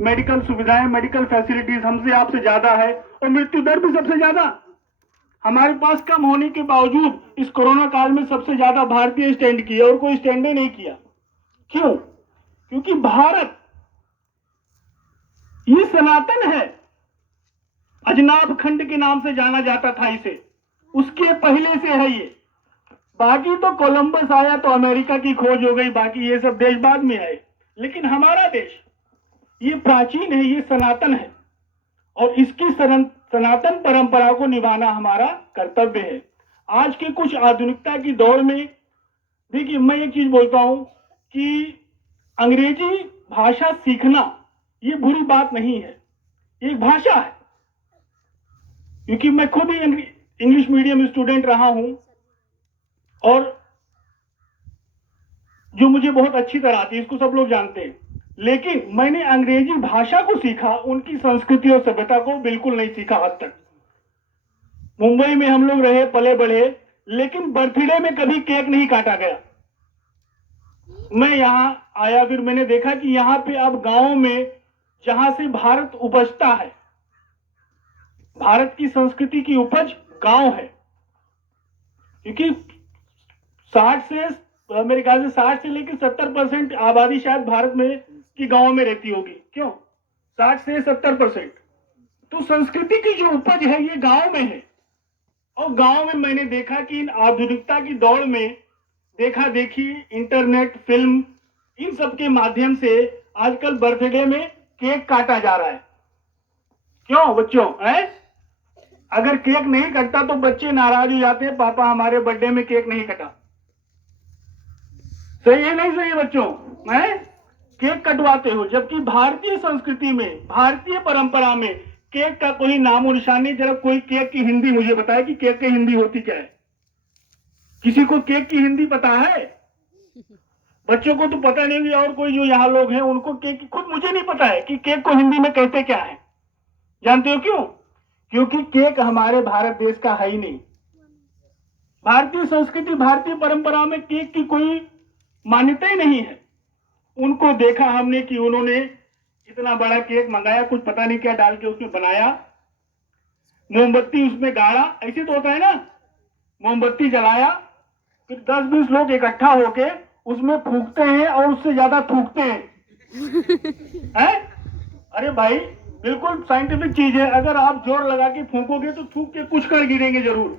Medical सुविधाएं, medical facilities हमसे आपसे ज्यादा है और मृत्यु दर भी सबसे ज्यादा हमारे पास कम होने के बावजूद इस कोरोना काल में सबसे ज्यादा भारतीय स्टैंड किए और कोई स्टैंड नहीं किया। क्यों? क्योंकि भारत ये सनातन है। अजनाब खंड के नाम से जाना जाता था इसे, उसके पहले से है ये। बाकी तो कोलंबस आया तो अमेरिका की खोज हो गई, बाकी ये सब देश बाद में आए, लेकिन हमारा देश ये प्राचीन है, ये सनातन है और इसकी सनातन परंपरा को निभाना हमारा कर्तव्य है। आज के कुछ आधुनिकता की दौड़ में देखिए, मैं एक चीज बोलता हूं कि अंग्रेजी भाषा सीखना ये बुरी बात नहीं है, एक भाषा है। क्योंकि मैं खुद ही इंग्लिश मीडियम स्टूडेंट रहा हूं और जो मुझे बहुत अच्छी तरह आती है, इसको सब लोग जानते हैं, लेकिन मैंने अंग्रेजी भाषा को सीखा, उनकी संस्कृति और सभ्यता को बिल्कुल नहीं सीखा आज तक। मुंबई में हम लोग रहे, पले बढ़े, लेकिन बर्थडे में कभी केक नहीं काटा गया। मैं यहां आया, फिर मैंने देखा कि यहां पे अब गांव में जहां से भारत उपजता है, भारत की संस्कृति की उपज गांव है। क्योंकि 60 से मेरे ख्याल से 60 से लेकर 70% आबादी शायद भारत में की गांव में रहती होगी। क्यों? 60 से 70%। तो संस्कृति की जो उपज है ये गांव में है। और गांव में मैंने देखा कि इन आधुनिकता की दौड़ में देखा देखी, इंटरनेट, फिल्म, इन सब के माध्यम से आजकल बर्थडे में केक काटा जा रहा है। क्यों बच्चों? अगर केक नहीं कटता तो बच्चे नाराज हो जाते हैं, पापा हमारे बर्थडे में केक नहीं कटा। सही है नहीं सही है बच्चों? केक कटवाते हो, जबकि भारतीय संस्कृति में, भारतीय परंपरा में केक का कोई नामो निशान नहीं। जरा कोई केक की हिंदी मुझे बताए कि केक की हिंदी होती क्या है? किसी को केक की हिंदी पता है? बच्चों को तो पता नहीं, और कोई जो यहाँ लोग हैं उनको केक की, खुद मुझे नहीं पता है कि केक को हिंदी में कहते क्या है। जानते हो क्यों? क्योंकि केक हमारे भारत देश का है ही नहीं। भारतीय संस्कृति, भारतीय परंपरा में केक की कोई मान्यता ही नहीं है। उनको देखा हमने कि उन्होंने इतना बड़ा केक मंगाया, कुछ पता नहीं क्या डाल के उसमें बनाया, मोमबत्ती उसमें गाड़ा, ऐसे तो होता है ना, मोमबत्ती जलाया, फिर 10-20 लोग इकट्ठा होके उसमें फूंकते हैं और उससे ज्यादा थूकते हैं। अरे भाई, बिल्कुल साइंटिफिक चीज है। अगर आप जोर लगा के फूंकोगे तो थूक के कुछ कर गिरेंगे जरूर।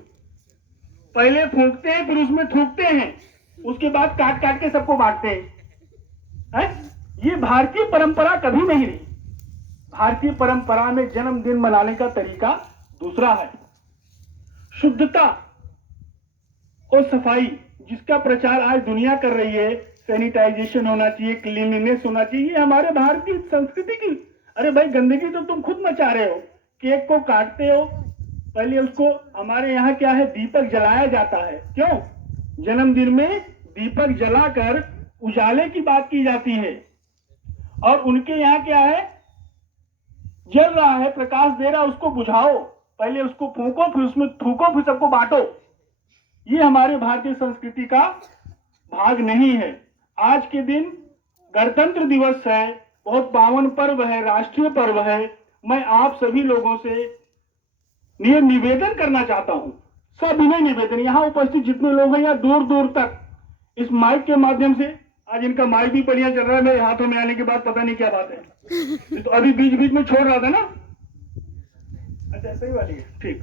पहले फूंकते हैं, फिर उसमें थूकते हैं, उसके बाद काट काट के सबको बांटते हैं। ये भारतीय परंपरा कभी नहीं रही। भारतीय परंपरा में जन्मदिन मनाने का तरीका दूसरा है। शुद्धता और सफाई जिसका प्रचार आज दुनिया कर रही है, सैनिटाइजेशन होना चाहिए, क्लीनलीनेस होना चाहिए, ये हमारे भारतीय संस्कृति की। अरे भाई, गंदगी तो तुम खुद मचा रहे हो। केक को काटते हो, पहले उसको, हमारे यहाँ क्या है, दीपक जलाया जाता है। क्यों? जन्मदिन में दीपक जलाकर उजाले की बात की जाती है। और उनके यहाँ क्या है, जल रहा है, प्रकाश दे रहा है, उसको बुझाओ, पहले उसको फूंको, फिर उसमें थूको, फिर सबको बांटो। ये हमारे भारतीय संस्कृति का भाग नहीं है। आज के दिन गणतंत्र दिवस है, बहुत पावन पर्व है, राष्ट्रीय पर्व है। मैं आप सभी लोगों से निवेदन करना चाहता हूं, सविनय निवेदन, यहाँ उपस्थित जितने लोग हैं, यहाँ दूर दूर तक इस माइक के माध्यम से, आज इनका माइक भी बढ़िया चल रहा है, मेरे हाथों में आने के बाद पता नहीं क्या बात है, तो अभी बीच बीच में छोड़ रहा था ना। अच्छा, सही वाली है, ठीक।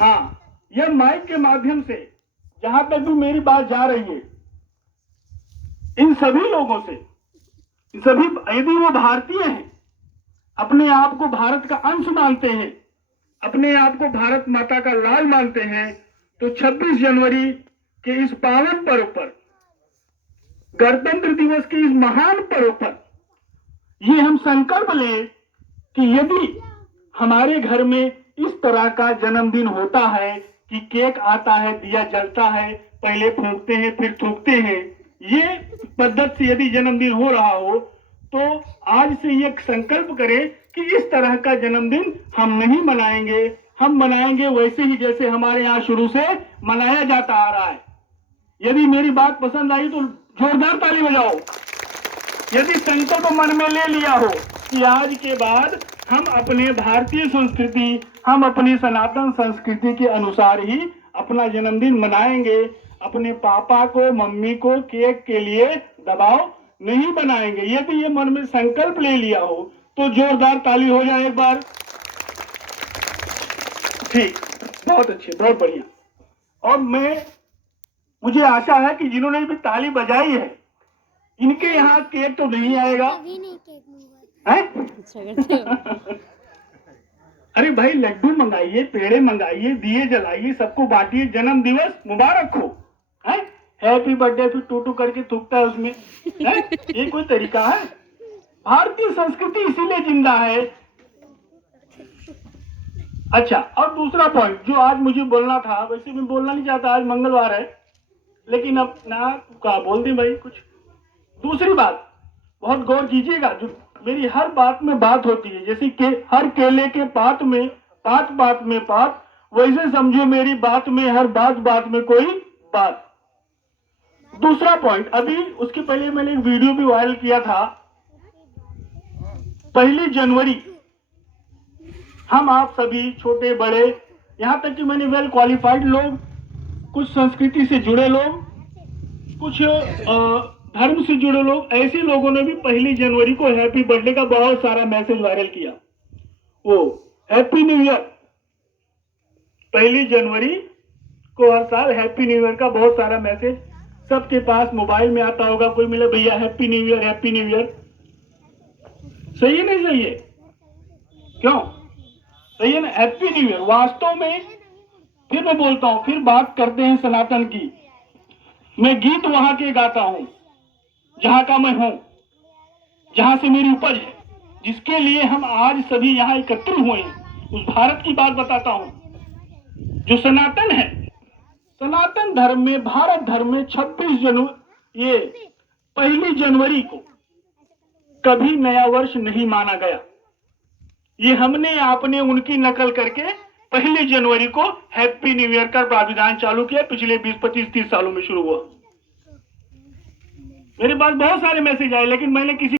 हाँ, यह माइक के माध्यम से जहां तक भी मेरी बात जा रही है, इन सभी लोगों से, सभी, यदि वो भारतीय हैं, अपने आप को भारत का अंश मानते हैं, अपने आप को भारत माता का लाल मानते हैं, तो 26 जनवरी के इस पावन पर्व पर, गणतंत्र दिवस के इस महान पर्व पर, ये हम संकल्प लें कि यदि हमारे घर में इस तरह का जन्मदिन होता है कि केक आता है, दिया जलता है, पहले फूंकते हैं फिर थूकते हैं, ये पद्धति से यदि जन्मदिन हो रहा हो, तो आज से ये संकल्प करें कि इस तरह का जन्मदिन हम नहीं मनाएंगे। हम मनाएंगे वैसे ही जैसे हमारे यहाँ शुरू से मनाया जाता आ रहा है। यदि मेरी बात पसंद आई तो जोरदार ताली बजाओ। यदि संकल्प मन में ले लिया हो कि आज के बाद हम अपने भारतीय संस्कृति, हम अपनी सनातन संस्कृति के अनुसार ही अपना जन्मदिन मनाएंगे। अपने पापा को, मम्मी को केक के लिए दबाव नहीं बनाएंगे। यदि ये मन में संकल्प ले लिया हो तो जोरदार ताली हो जाए एक बार। ठीक, बहुत अच्छे, बहुत बढ़िया। और मुझे आशा है कि जिन्होंने भी ताली बजाई है इनके यहाँ केक तो नहीं आएगा है? अरे भाई, लड्डू मंगाइए, पेड़े मंगाइए, दिए जलाइए, सबको बांटिए, जन्म दिवस मुबारक हो। है हैप्पी बर्थडे फिर टू करके थूकता है उसमें है? ये कोई तरीका है? भारतीय संस्कृति इसीलिए जिंदा है। अच्छा, और दूसरा पॉइंट जो आज मुझे बोलना था, वैसे मैं बोलना नहीं चाहता, आज मंगलवार है, लेकिन अब ना का बोल दी भाई कुछ। दूसरी बात, बहुत गौर कीजिएगा, जो मेरी हर बात में बात होती है, जैसे कि हर केले के पात में बात में पात, वैसे समझो मेरी बात में हर बात में कोई बात। दूसरा पॉइंट, अभी उसके पहले मैंने एक वीडियो भी वायरल किया था। 1 जनवरी हम आप सभी छोटे बड़े, यहां तक कि मैंने वेल क्वालिफाइड लोग, कुछ संस्कृति से जुड़े लोग, कुछ धर्म से जुड़े लोग, ऐसे लोगों ने भी 1 जनवरी को हैप्पी बर्थडे का बहुत सारा मैसेज वायरल किया। वो हैप्पी न्यू ईयर, 1 जनवरी को हर साल हैप्पी न्यू ईयर का बहुत सारा मैसेज सबके पास मोबाइल में आता होगा। कोई मिले, भैया happy new year, happy new year. सही है नहीं सही है? क्यों सही है ना? Happy new year. वास्तव में फिर मैं बोलता हूं, फिर बात करते हैं सनातन की। मैं गीत वहां के गाता हूं जहां का मैं हूं, जहां से मेरी उपज है, जिसके लिए हम आज सभी यहां एकत्रित हुए हैं। उस भारत की बात बताता हूं जो सनातन है। सनातन धर्म में, भारत धर्म में 1 जनवरी को कभी नया वर्ष नहीं माना गया। ये हमने आपने उनकी नकल करके 1 जनवरी को हैप्पी न्यू ईयर का प्राविधान चालू किया। पिछले 20, 25, 30 सालों में शुरू हुआ। मेरे पास बहुत सारे मैसेज आए, लेकिन मैंने किसी